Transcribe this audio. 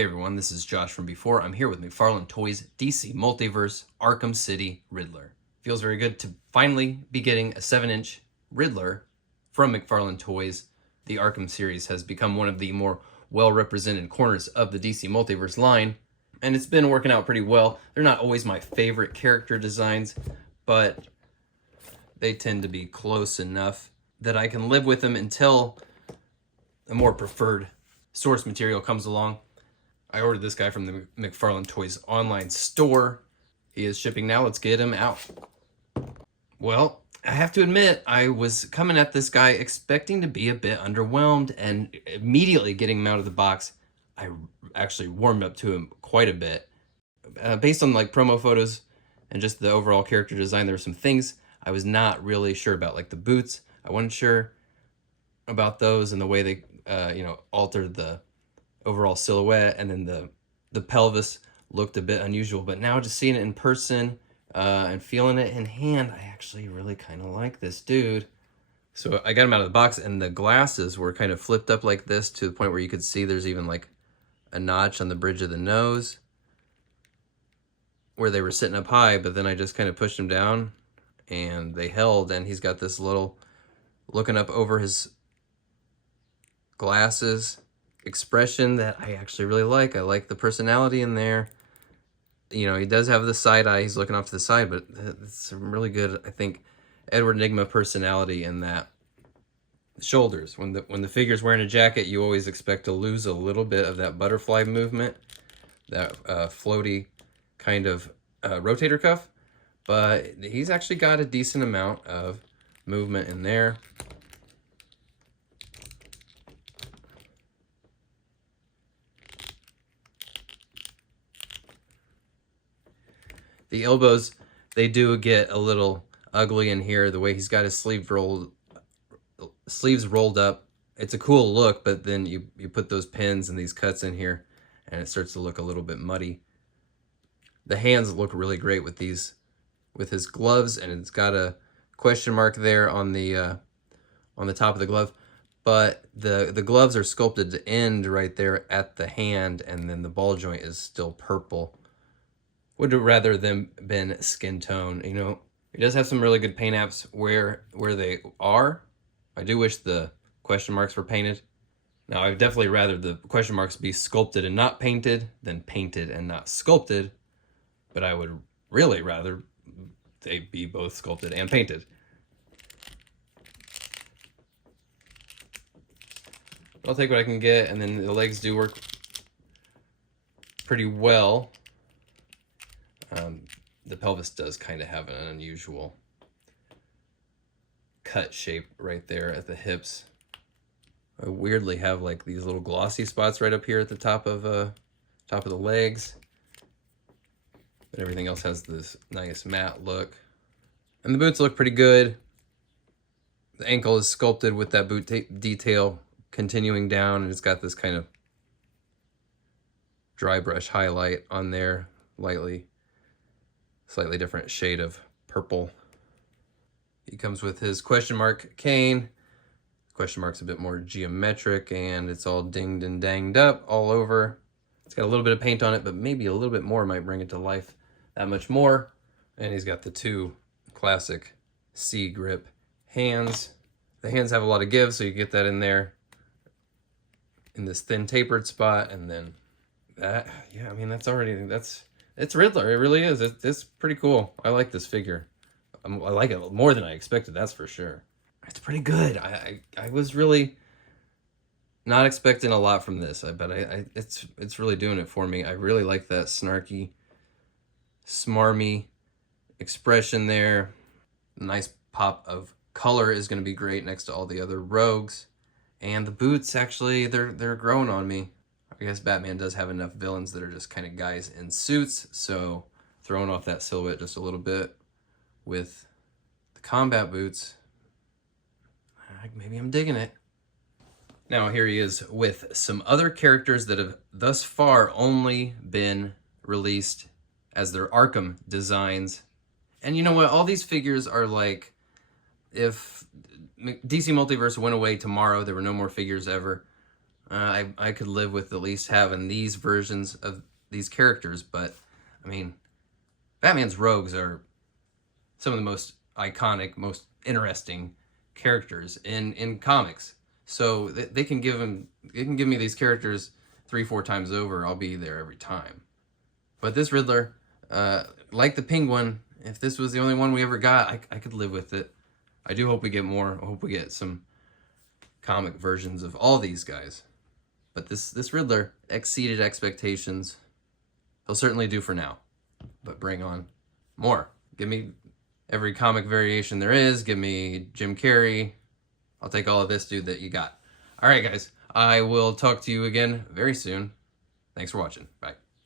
Hey everyone, this is Josh from before. I'm here with McFarlane Toys DC Multiverse Arkham City Riddler. Feels very good to finally be getting a 7-inch Riddler from McFarlane Toys. The Arkham series has become one of the more well-represented corners of the DC Multiverse line, and it's been working out pretty well. They're not always my favorite character designs, but they tend to be close enough that I can live with them until a more preferred source material comes along. I ordered this guy from the McFarlane Toys online store. He is shipping now. Let's get him out. Well, I have to admit, I was coming at this guy expecting to be a bit underwhelmed, and immediately getting him out of the box, I actually warmed up to him quite a bit. Based on like promo photos and just the overall character design, there were some things I was not really sure about, like the boots. I wasn't sure about those and the way they, altered the overall silhouette, and then the pelvis looked a bit unusual. But now just seeing it in person and feeling it in hand, I actually really kind of like this dude. So I got him out of the box, and the glasses were kind of flipped up like this to the point where you could see there's even like a notch on the bridge of the nose where they were sitting up high, but then I just kind of pushed them down and they held, and he's got this little looking up over his glasses expression that I actually really like. I like the personality in there. You know, he does have the side eye. He's looking off to the side, but it's a really good, I think, Edward Nygma personality in that. Shoulders. When the figure's wearing a jacket, you always expect to lose a little bit of that butterfly movement, that floaty kind of rotator cuff, but he's actually got a decent amount of movement in there. The elbows, they do get a little ugly in here, the way he's got his sleeves rolled up. It's a cool look, but then you put those pins and these cuts in here, and it starts to look a little bit muddy. The hands look really great with these, with his gloves, and it's got a question mark there on the top of the glove. But the gloves are sculpted to end right there at the hand, and then the ball joint is still purple. Would have rather them been skin tone. You know, he does have some really good paint apps where they are. I do wish the question marks were painted. Now, I'd definitely rather the question marks be sculpted and not painted than painted and not sculpted. But I would really rather they be both sculpted and painted. I'll take what I can get, and then the legs do work pretty well. The pelvis does kind of have an unusual cut shape right there at the hips. I weirdly have like these little glossy spots right up here at the top of the legs, but everything else has this nice matte look. And the boots look pretty good. The ankle is sculpted with that boot detail continuing down, and it's got this kind of dry brush highlight on there, slightly different shade of purple. He comes with his question mark cane. Question mark's a bit more geometric, and it's all dinged and danged up all over. It's got a little bit of paint on it, but maybe a little bit more might bring it to life that much more. And he's got the two classic C grip hands. The hands have a lot of give, so you get that in there in this thin tapered spot, and then that, yeah, I mean, it's Riddler. It really is. It's pretty cool. I like this figure. I like it more than I expected, that's for sure. It's pretty good. I was really not expecting a lot from this, but it's really doing it for me. I really like that snarky, smarmy expression there. Nice pop of color is going to be great next to all the other rogues. And the boots, actually, they're growing on me. I guess Batman does have enough villains that are just kind of guys in suits, so throwing off that silhouette just a little bit with the combat boots, maybe I'm digging it. Now here he is with some other characters that have thus far only been released as their Arkham designs. And you know what? All these figures are like, if DC Multiverse went away tomorrow, there were no more figures ever, I could live with at least having these versions of these characters, but I mean, Batman's rogues are some of the most iconic, most interesting characters in comics. So they can give me these characters 3-4 times over. I'll be there every time. But this Riddler, like the Penguin, if this was the only one we ever got, I could live with it. I do hope we get more. I hope we get some comic versions of all these guys. But this Riddler exceeded expectations. He'll certainly do for now. But bring on more. Give me every comic variation there is. Give me Jim Carrey. I'll take all of this dude that you got. All right, guys. I will talk to you again very soon. Thanks for watching. Bye.